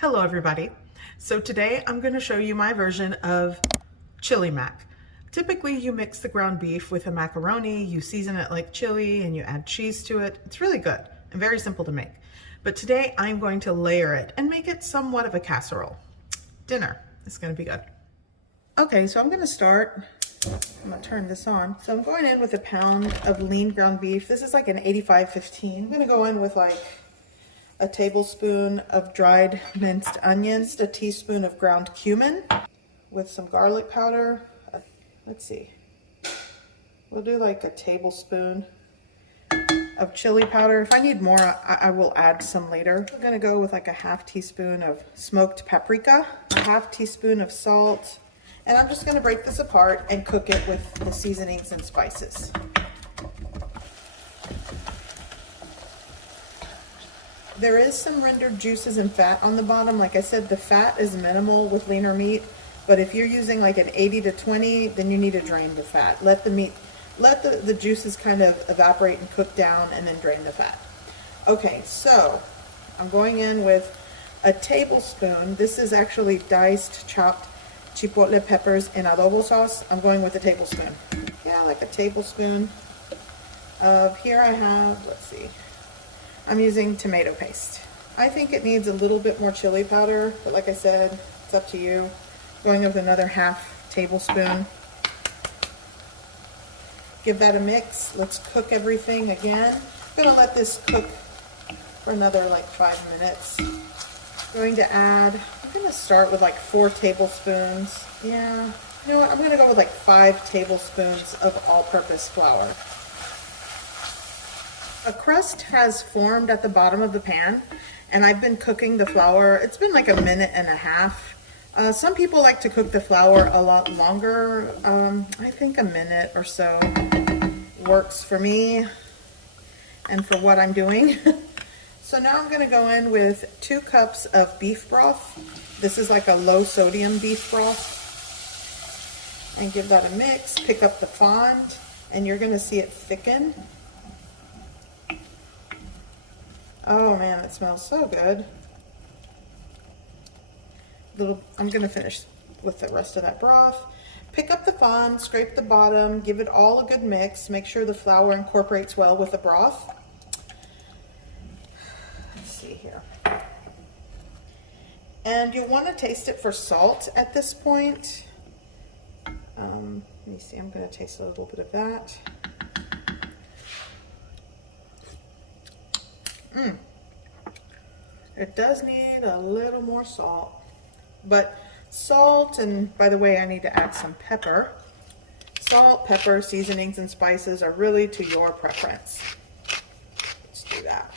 Hello everybody. So today I'm going to show you my version of chili mac. Typically you mix the ground beef with a macaroni, you season it like chili and you add cheese to it. It's really good and very simple to make. But today I'm going to layer it and make it somewhat of a casserole. Dinner is going to be good. Okay, so I'm going to start. I'm going to turn this on. So I'm going in with a pound of lean ground beef. This is like an 85-15. I'm going to go in with like a tablespoon of dried minced onions, a teaspoon of ground cumin with some garlic powder. Let's see, we'll do like a tablespoon of chili powder. If I need more, I will add some later. We're gonna go with like a half teaspoon of smoked paprika, a half teaspoon of salt, and I'm just gonna break this apart and cook it with the seasonings and spices. There is some rendered juices and fat on the bottom. Like I said, the fat is minimal with leaner meat, but if you're using like an 80-20, then you need to drain the fat. Let the juices kind of evaporate and cook down and then drain the fat. Okay, so I'm going in with a tablespoon. This is actually diced, chopped chipotle peppers in adobo sauce. I'm going with a tablespoon. Yeah, like a tablespoon of, here I have, let's see, I'm using tomato paste. I think it needs a little bit more chili powder, but like I said, it's up to you. Going with another half tablespoon. Give that a mix. Let's cook everything again. I'm gonna let this cook for another like 5 minutes. Going to add, I'm gonna start with like 4 tablespoons. Yeah, you know what? I'm gonna go with like 5 tablespoons of all-purpose flour. A crust has formed at the bottom of the pan, and I've been cooking the flour. It's been like a minute and a half. Some people like to cook the flour a lot longer. I think a minute or so works for me and for what I'm doing. So now I'm going to go in with 2 cups of beef broth. This is like a low sodium beef broth. And give that a mix. Pick up the fond, and you're going to see it thicken. Oh man, it smells so good. I'm gonna finish with the rest of that broth. Pick up the fond, scrape the bottom, give it all a good mix. Make sure the flour incorporates well with the broth. Let's see here. And you want to taste it for salt at this point. Let me see, I'm gonna taste a little bit of that. It does need a little more salt, but salt, and by the way, I need to add some pepper. Salt, pepper, seasonings, and spices are really to your preference. Let's do that.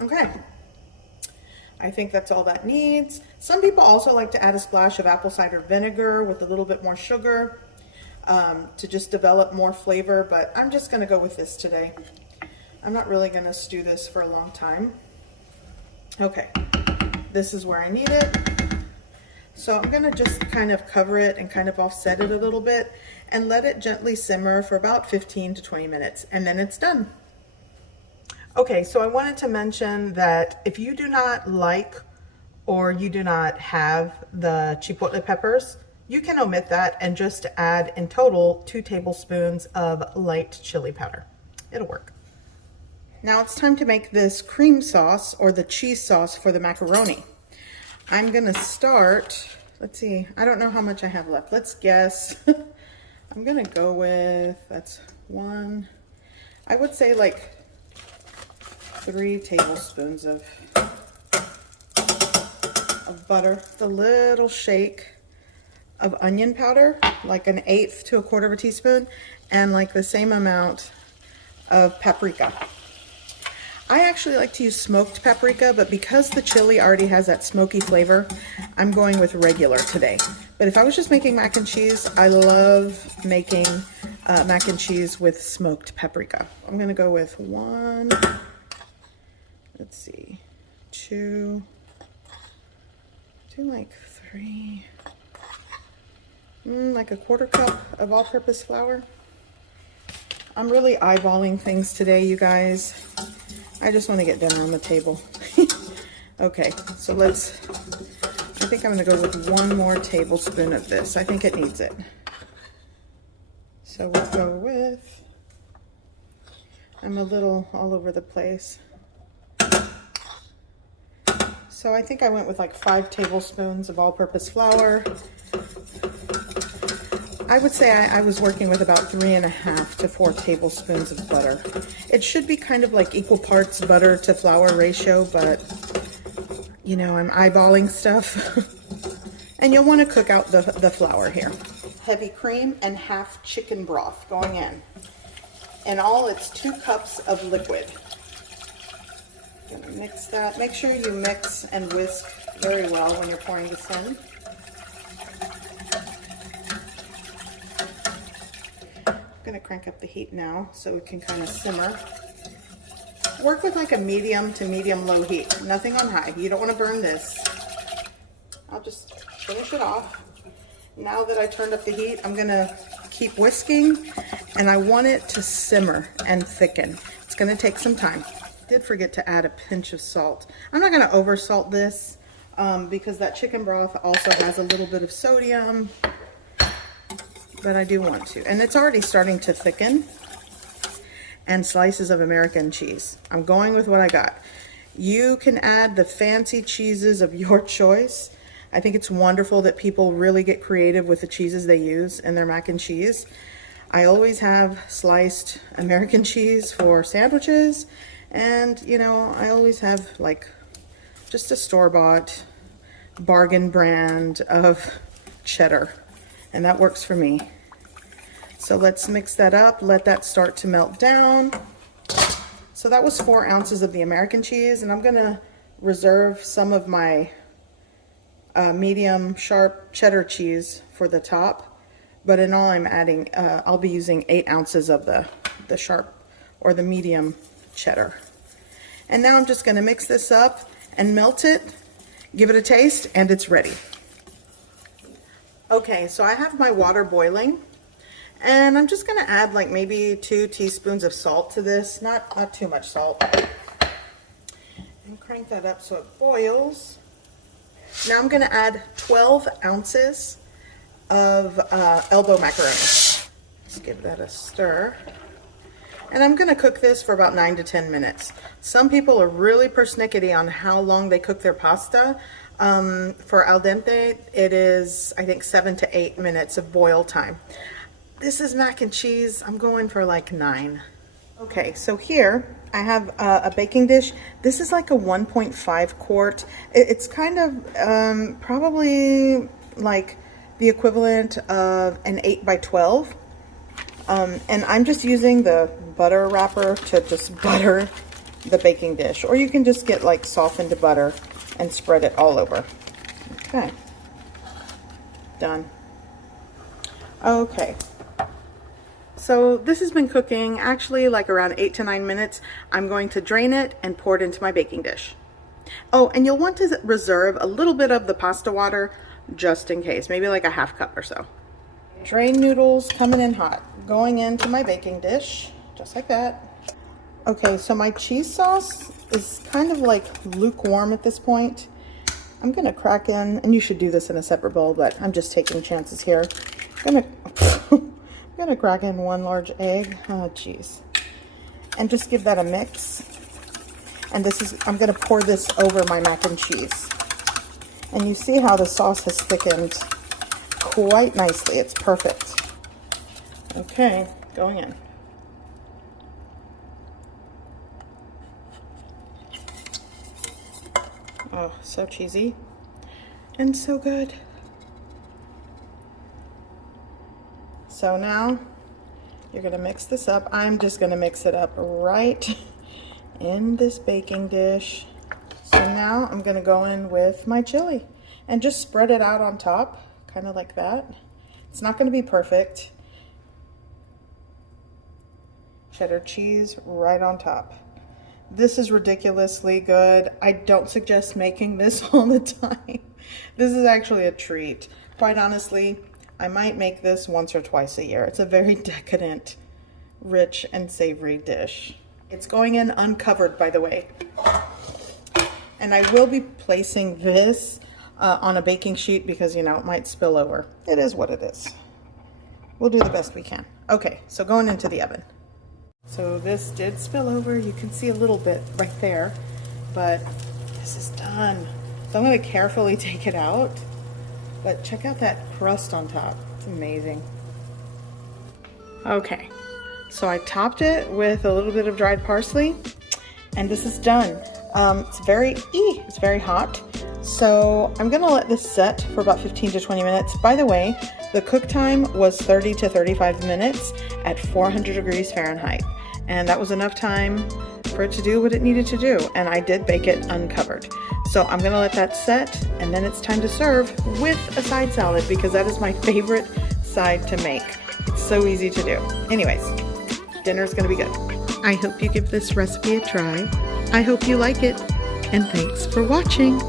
Okay. I think that's all that needs. Some people also like to add a splash of apple cider vinegar with a little bit more sugar. To just develop more flavor, but I'm just going to go with this today. I'm not really going to stew this for a long time. Okay, this is where I need it. So I'm going to just kind of cover it and kind of offset it a little bit and let it gently simmer for about 15 to 20 minutes, and then it's done. Okay, so I wanted to mention that if you do not like or you do not have the chipotle peppers, you can omit that and just add in total 2 tablespoons of light chili powder. It'll work. Now it's time to make this cream sauce or the cheese sauce for the macaroni. I'm gonna start, let's see, I don't know how much I have left. Let's guess. I'm gonna go with, that's 1, I would say like 3 tablespoons of butter. The little shake of onion powder, like 1/8 to 1/4 teaspoon, and like the same amount of paprika. I actually like to use smoked paprika, but because the chili already has that smoky flavor, I'm going with regular today. But if I was just making mac and cheese, I love making mac and cheese with smoked paprika. I'm gonna go with 1, let's see, 2, like 3, like 1/4 cup of all-purpose flour. I'm really eyeballing things today, you guys. I just want to get dinner on the table. Okay, so I think I'm going to go with 1 more tablespoon of this. I think it needs it. So we'll go with, I'm a little all over the place. So I think I went with like 5 tablespoons of all-purpose flour. I would say I was working with about 3.5 to 4 tablespoons of butter. It should be kind of like equal parts butter to flour ratio, but you know, I'm eyeballing stuff. And you'll want to cook out the flour here. Heavy cream and half chicken broth going in. In all, it's 2 cups of liquid. Gonna mix that. Make sure you mix and whisk very well when you're pouring this in. I'm gonna crank up the heat now so it can kind of simmer. Work with like a medium to medium low heat, nothing on high. You don't want to burn this. I'll just finish it off. Now that I turned up the heat, I'm gonna keep whisking, and I want it to simmer and thicken. It's gonna take some time. Did forget to add a pinch of salt. I'm not gonna over salt this because that chicken broth also has a little bit of sodium, but I do want to. And it's already starting to thicken. And slices of American cheese. I'm going with what I got. You can add the fancy cheeses of your choice. I think it's wonderful that people really get creative with the cheeses they use in their mac and cheese. I always have sliced American cheese for sandwiches, and you know, I always have like just a store-bought bargain brand of cheddar, and that works for me. So let's mix that up, let that start to melt down. So that was 4 ounces of the American cheese, and I'm gonna reserve some of my medium sharp cheddar cheese for the top. But in all, I'm adding, I'll be using 8 ounces of the sharp or the medium cheddar. And now I'm just gonna mix this up and melt it, give it a taste, and it's ready. Okay, so I have my water boiling. And I'm just going to add like maybe 2 teaspoons of salt to this, not too much salt. And crank that up so it boils. Now I'm going to add 12 ounces of elbow macaroni. Let's give that a stir. And I'm going to cook this for about 9 to 10 minutes. Some people are really persnickety on how long they cook their pasta. For al dente, it is, I think, 7 to 8 minutes of boil time. This is mac and cheese. I'm going for like 9. Okay, so here I have a baking dish. This is like a 1.5 quart. It's kind of probably like the equivalent of an 8 by 12. And I'm just using the butter wrapper to just butter the baking dish. Or you can just get like softened butter and spread it all over. Okay, done. Okay. So this has been cooking actually like around 8 to 9 minutes. I'm going to drain it and pour it into my baking dish. Oh, and you'll want to reserve a little bit of the pasta water just in case, maybe like a ½ cup or so. Drained noodles coming in hot, going into my baking dish, just like that. Okay, so my cheese sauce is kind of like lukewarm at this point. I'm gonna crack in, and you should do this in a separate bowl, but I'm just taking chances here. I'm gonna crack in 1 large egg. Oh, geez. And just give that a mix. And this is, I'm gonna pour this over my mac and cheese. And you see how the sauce has thickened quite nicely. It's perfect. Okay, going in. Oh, so cheesy and so good. So now you're gonna mix this up. I'm just gonna mix it up right in this baking dish. So now I'm gonna go in with my chili and just spread it out on top, kind of like that. It's not gonna be perfect. Cheddar cheese right on top. This is ridiculously good. I don't suggest making this all the time. This is actually a treat. Quite honestly, I might make this once or twice a year. It's a very decadent, rich, and savory dish. It's going in uncovered, by the way. And I will be placing this on a baking sheet because, you know, it might spill over. It is what it is. We'll do the best we can. Okay, so going into the oven. So this did spill over. You can see a little bit right there, but this is done. So I'm going to carefully take it out, but check out that crust on top. It's amazing. Okay, so I topped it with a little bit of dried parsley, and this is done. It's very hot. So I'm gonna let this set for about 15 to 20 minutes. By the way, the cook time was 30 to 35 minutes at 400 degrees Fahrenheit. And that was enough time for it to do what it needed to do. And I did bake it uncovered. So I'm gonna let that set, and then it's time to serve with a side salad because that is my favorite side to make. It's so easy to do. Anyways, dinner's gonna be good. I hope you give this recipe a try. I hope you like it, and thanks for watching.